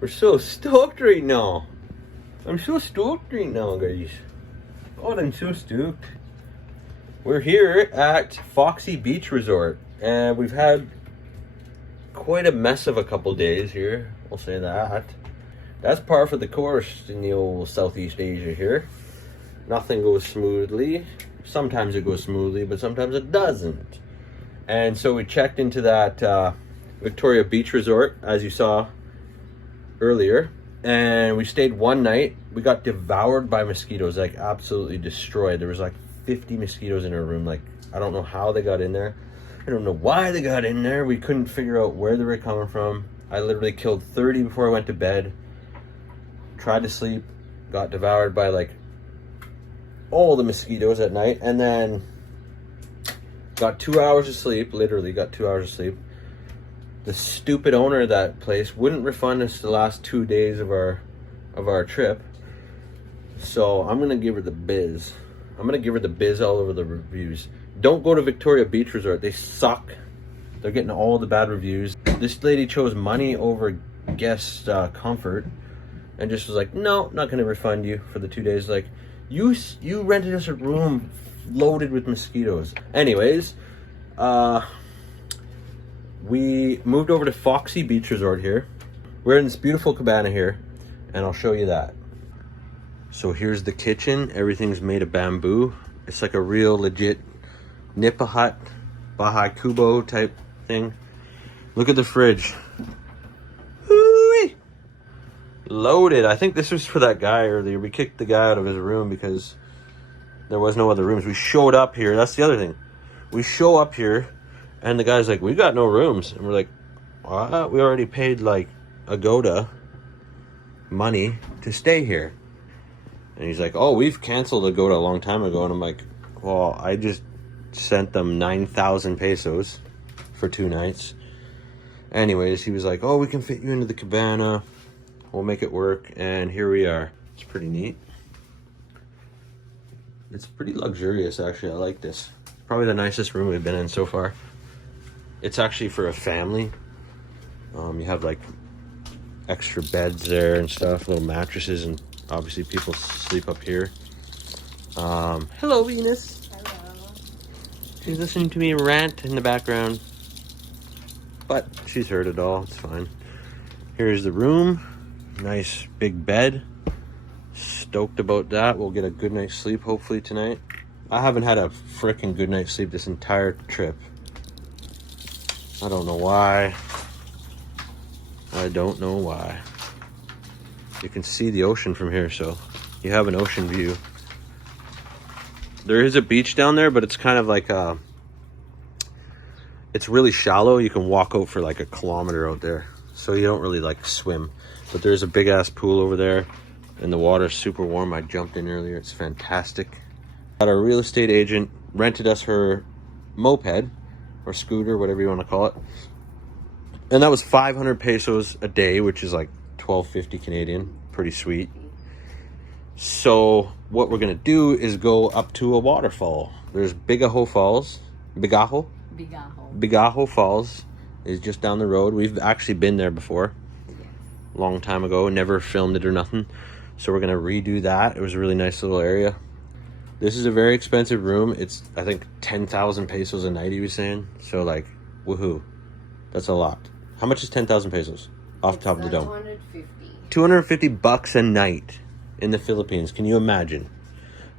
We're so stoked right now. I'm so stoked right now, guys. God, I'm so stoked. We're here at Foxy Beach Resort, and we've had quite a mess of a couple days here. We'll say that. That's par for the course in the old Southeast Asia here. Nothing goes smoothly. Sometimes it goes smoothly, but sometimes it doesn't. And so we checked into that Victoria Beach Resort, as you saw earlier, and we stayed one night. We got devoured by mosquitoes, like absolutely destroyed. There was like 50 mosquitoes in our room. Like, I don't know how they got in there. I don't know why they got in there. We couldn't figure out where they were coming from. I literally killed 30 before I went to bed. Tried to sleep, got devoured by like all the mosquitoes at night, and then got 2 hours of sleep. Literally got 2 hours of sleep. The stupid owner of that place wouldn't refund us the last 2 days of our trip. So I'm gonna give her the biz. I'm gonna give her the biz all over the reviews. Don't go to Victoria Beach Resort. They suck. They're getting all the bad reviews. This lady chose money over guest comfort, and just was like, no, not gonna refund you for the 2 days. Like, you rented us a room loaded with mosquitoes. Anyways, we moved over to Foxy Beach Resort here. We're in this beautiful cabana here, and I'll show you that. So here's the kitchen. Everything's made of bamboo. It's like a real legit Nipa hut, Baja Kubo type thing. Look at the fridge. Woo-wee! Loaded. I think this was for that guy earlier. We kicked the guy out of his room because there was no other rooms. We showed up here. That's the other thing. We show up here, and the guy's like, we got no rooms. And we're like, what? We already paid like Agoda money to stay here. And he's like, oh, we've canceled Agoda a long time ago. And I'm like, well, I just sent them 9,000 pesos for 2 nights. Anyways, he was like, oh, we can fit you into the cabana. We'll make it work. And here we are. It's pretty neat. It's pretty luxurious, actually. I like this. Probably the nicest room we've been in so far. It's actually for a family. You have like extra beds there and stuff, little mattresses, and obviously people sleep up here. Hello, Venus. Hello. She's listening to me rant in the background, but she's heard it all. It's fine. Here's the room. Nice big bed. Stoked about that. We'll get a good night's sleep hopefully tonight. I haven't had a freaking good night's sleep this entire trip. I don't know why. I don't know why. You can see the ocean from here, so you have an ocean view. There is a beach down there, but it's kind of like it's really shallow. You can walk out for like a kilometer out there, so you don't really like swim. But there's a big ass pool over there, and the water's super warm. I jumped in earlier. It's fantastic. Our real estate agent rented us her moped or scooter, whatever you want to call it, and that was 500 pesos a day, which is like 12.50 Canadian. Pretty sweet. So what we're gonna do is go up to a waterfall. There's Bigaho Falls. Bigaho Falls is just down the road. We've actually been there before. Yes. Long time ago. Never filmed it or nothing. So we're gonna redo that. It was a really nice little area. This is a very expensive room. It's, I think, 10,000 pesos a night, he was saying. So like, woohoo. That's a lot. How much is 10,000 pesos off the top of the dome? 250. 250 bucks a night in the Philippines. Can you imagine?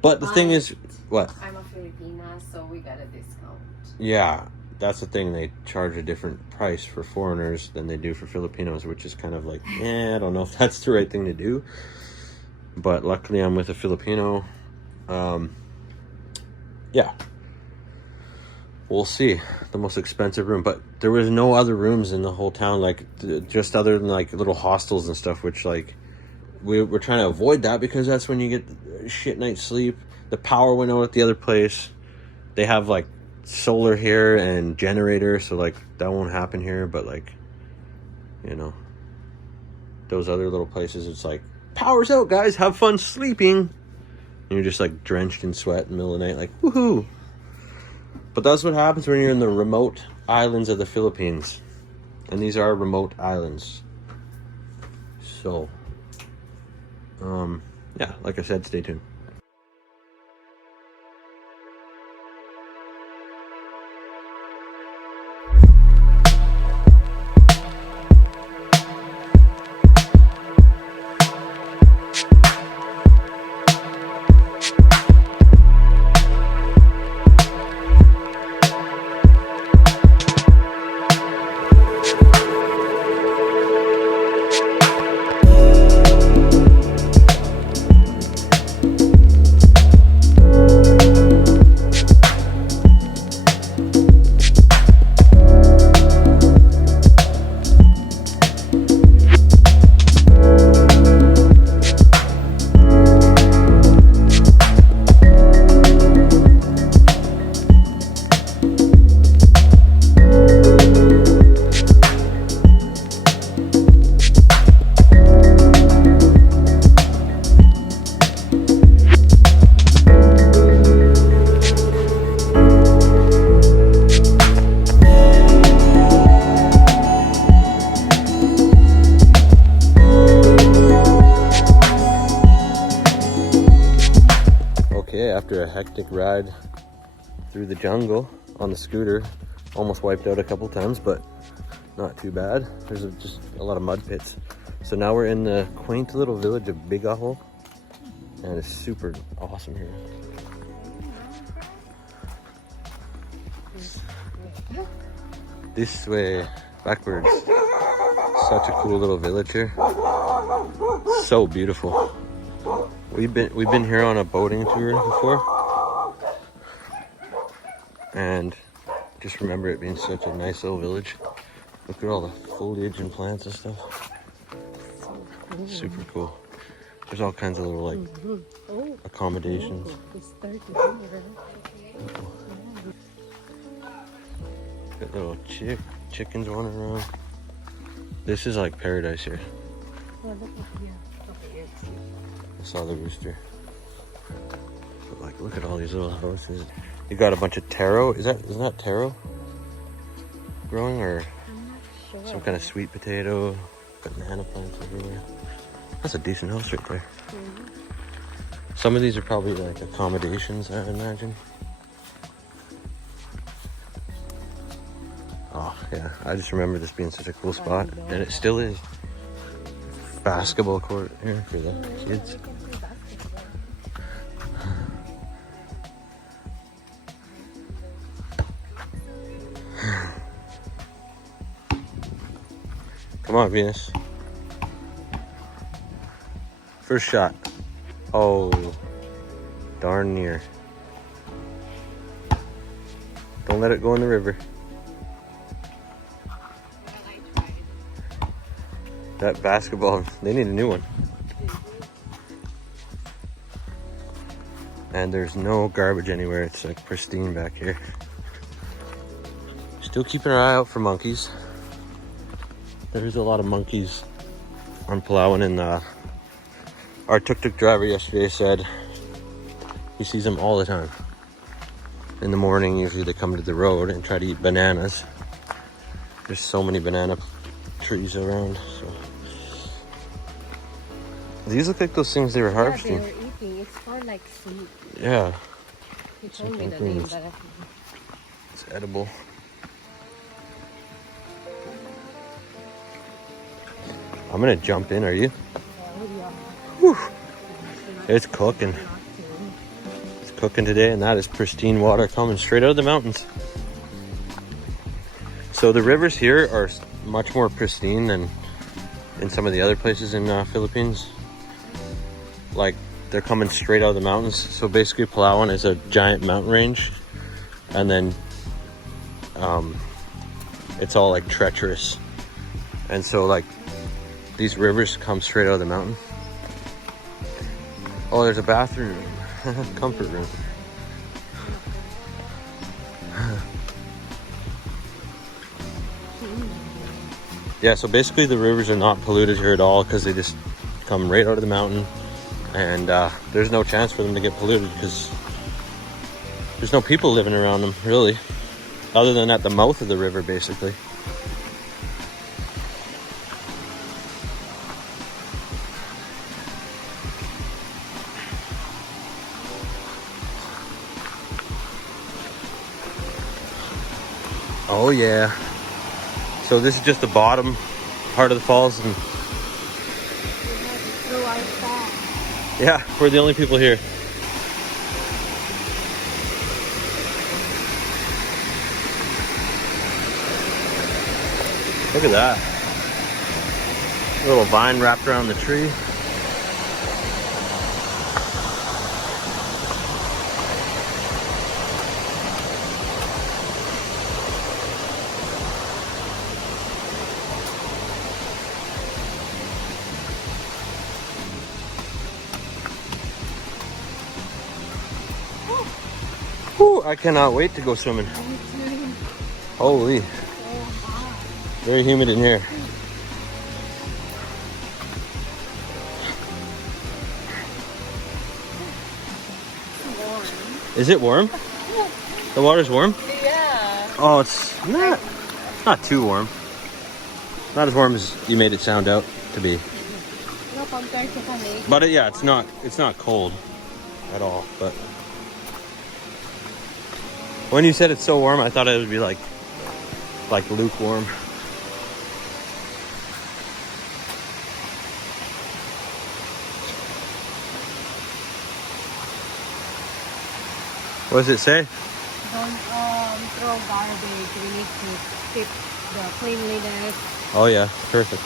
But the thing is, what? I'm a Filipina, so we got a discount. Yeah, that's the thing. They charge a different price for foreigners than they do for Filipinos, which is kind of like, I don't know if that's the right thing to do. But luckily I'm with a Filipino. Yeah. We'll see. The most expensive room. But there was no other rooms in the whole town, like, just other than like little hostels and stuff, which like, we're trying to avoid that because that's when you get a shit night's sleep. The power went out at the other place. They have like solar here and generator, so like that won't happen here. But like, you know, those other little places, it's like, power's out, guys, have fun sleeping. And you're just like drenched in sweat in the middle of the night, like, woohoo. But that's what happens when you're in the remote islands of the Philippines. And these are remote islands. So, yeah, like I said, stay tuned. After a hectic ride through the jungle on the scooter, almost wiped out a couple times, but not too bad. There's just a lot of mud pits. So now we're in the quaint little village of Bigaho, and it's super awesome here. This way, backwards. Such a cool little village here. So beautiful. We've been here on a boating tour before, and just remember it being such a nice little village. Look at all the foliage and plants and stuff. Super cool. There's all kinds of little like accommodations. Got little chickens running around. This is like paradise here. I saw the rooster. But like, look at all these little houses. You got a bunch of taro. Isn't that taro growing, or some kind of sweet potato? Banana plants everywhere. That's a decent house right there. Some of these are probably like accommodations, I imagine. Oh yeah, I just remember this being such a cool spot, and it still is. Basketball court here for the kids. Come on, Venus. First shot. Oh, darn near. Don't let it go in the river. That basketball, they need a new one. And there's no garbage anywhere. It's like pristine back here. Still keeping our eye out for monkeys. There's a lot of monkeys on Palawan, and our tuk-tuk driver yesterday said he sees them all the time. In the morning, usually they come to the road and try to eat bananas. There's so many banana trees around, so. These look like those things they were harvesting. Yeah, they were eating. It's for like sweet. Yeah. He told me the name, but it's edible. I'm gonna jump in, are you? Whew. It's cooking. It's cooking today, and that is pristine water coming straight out of the mountains. So the rivers here are much more pristine than in some of the other places in Philippines. Like, they're coming straight out of the mountains. So basically Palawan is a giant mountain range, and then it's all like treacherous, and so like these rivers come straight out of the mountain. Oh, there's a bathroom. Comfort room. Yeah, so basically the rivers are not polluted here at all because they just come right out of the mountain, and there's no chance for them to get polluted because there's no people living around them, really, other than at the mouth of the river, basically. Oh yeah. So this is just the bottom part of the falls, and We have to throw our phone. yeah, we're the only people here. Look at that. A little vine wrapped around the tree. Whew, I cannot wait to go swimming. Holy. Very humid in here. Warm. Is it warm? The water's warm? Yeah. Oh, it's not too warm. Not as warm as you made it sound out to be. No, compared to Canadian. But yeah, it's not cold at all. But when you said it's so warm, I thought it would be like lukewarm. What does it say? Don't throw garbage. We need to keep the cleanliness. Oh yeah, perfect.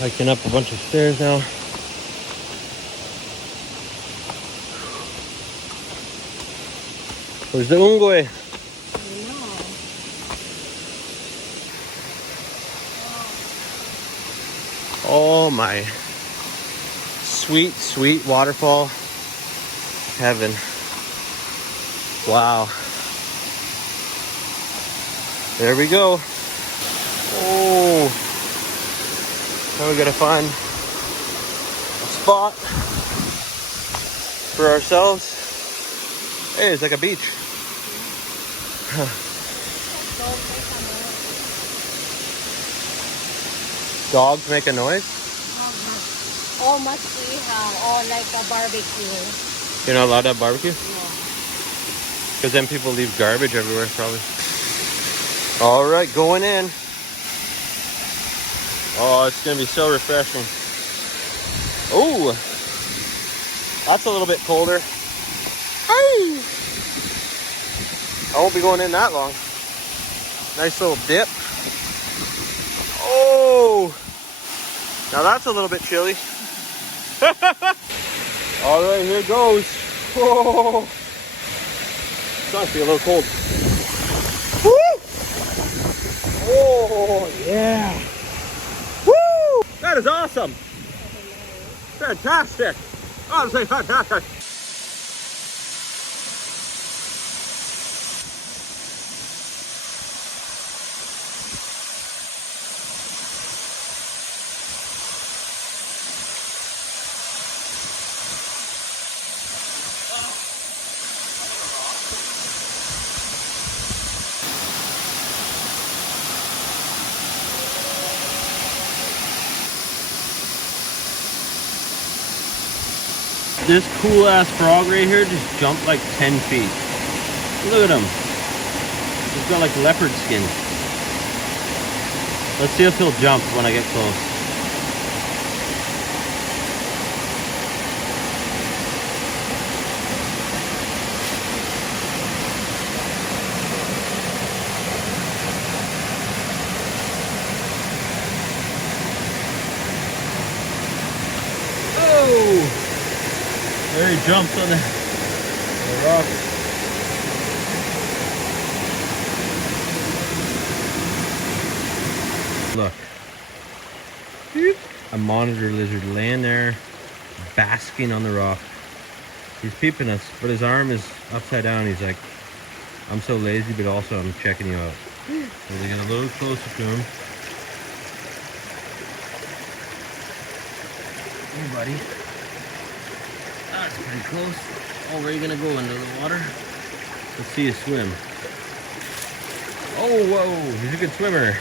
Hiking up a bunch of stairs now. Where's the ungwe? Oh my. Sweet, sweet waterfall. Heaven. Wow. There we go. Oh. Now we gotta find a spot for ourselves. Hey, it's like a beach. Dogs make a noise? Or must we have, or like a barbecue. You're not allowed to have barbecue? No. Because then people leave garbage everywhere, probably. All right, going in. Oh, it's gonna be so refreshing. Oh, that's a little bit colder. Hey! I won't be going in that long. Nice little dip. Oh, now that's a little bit chilly. All right, here goes. Oh, it's must be a little cold. Woo! Oh, yeah. Woo! That is awesome. Fantastic. Honestly, fantastic. This cool ass frog right here just jumped like 10 feet. Look at him. He's got like leopard skin. Let's see if he'll jump when I get close. Oh! There he jumps on the rock. Look. A monitor lizard laying there, basking on the rock. He's peeping us, but his arm is upside down. He's like, I'm so lazy, but also I'm checking you out. So we get a little closer to him. Hey, buddy. That's pretty close. Oh, where are you gonna go? Into the water? Let's see you swim. Oh, whoa, he's a good swimmer.